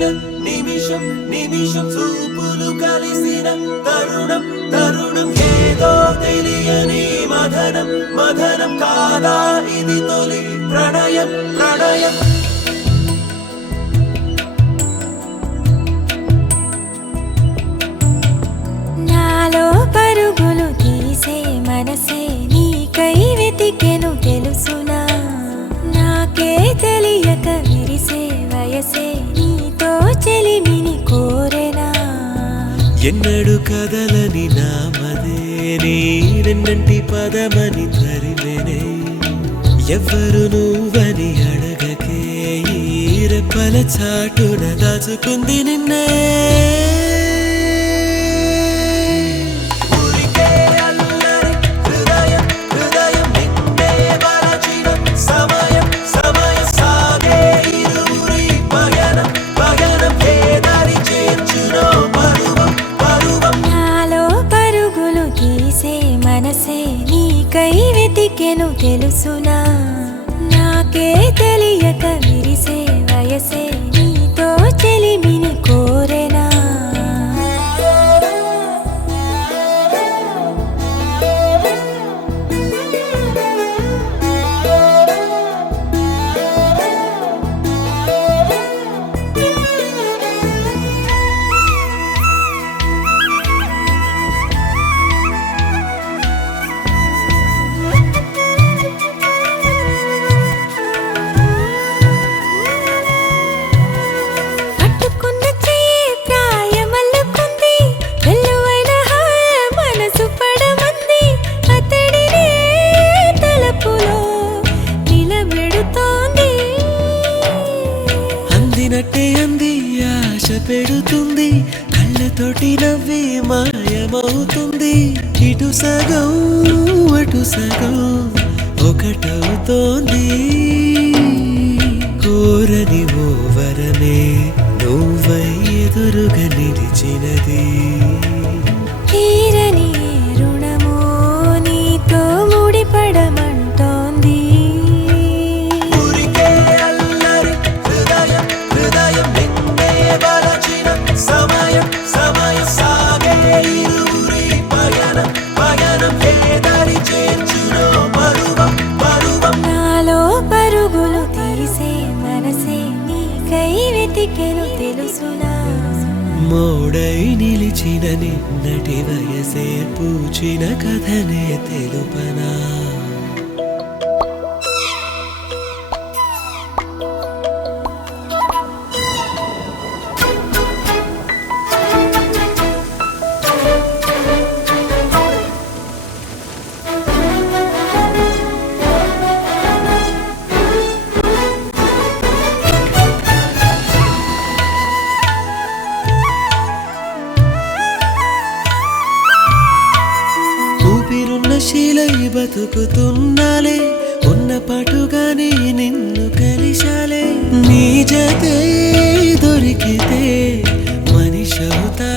మరచిన నిమిషం నిమిషం చూపులు కలిసిన తరుణం తరుణం ఏదో తెలియని మదనం మదనం కాదా ఇది తొలి ప్రణయం ప్రణయం నాలో పరుగులు తీసే మనసే నీకై వెతికెను తెలుసునా నాకే తెలియక విరిసే వయసే నీతో చెలిమిని కోరెనా ఎన్నడు కదలని నామదే నీరెన్నంటి పదమని తరిమెనే ఎవ్వరు నువ్వని అడగకే ఈ రెప్పల చాటున దాచుకుంది నిన్నే మనసే నీకై వెతికెను తెలుసునా నాకే తెలియక విరిసే వయసే నీతో చెలిమిని కోరెనా అందినట్టే అంది ఆశ పెడుతుంది కళ్ళతోటి నవ్వి మాయమవుతుంది ఇటు సగం అటు సగం ఒకటవుతోంది కోరని ఓ వరమే నువ్వై ఎదురుగా నిలిచినది తీరని రుణమో నీతో ముడిపడమంటోంది సమయం సమయం సాగే ఇరువురి పయనం పయనం ఏదరి చేర్చునో పరువం పరువం నాలో పరుగులు తీసే మనసే నీకై వెతికెను తెలుసునా మోడై నిలిచిన నిన్నటి వయసే పూచిన కథనే తెలుపనా శీలై బతుకుతున్నాలే ఉన్న పాటుగానే నిన్ను కలిశాలే నీ జతే దొరికితే మనిషవుతా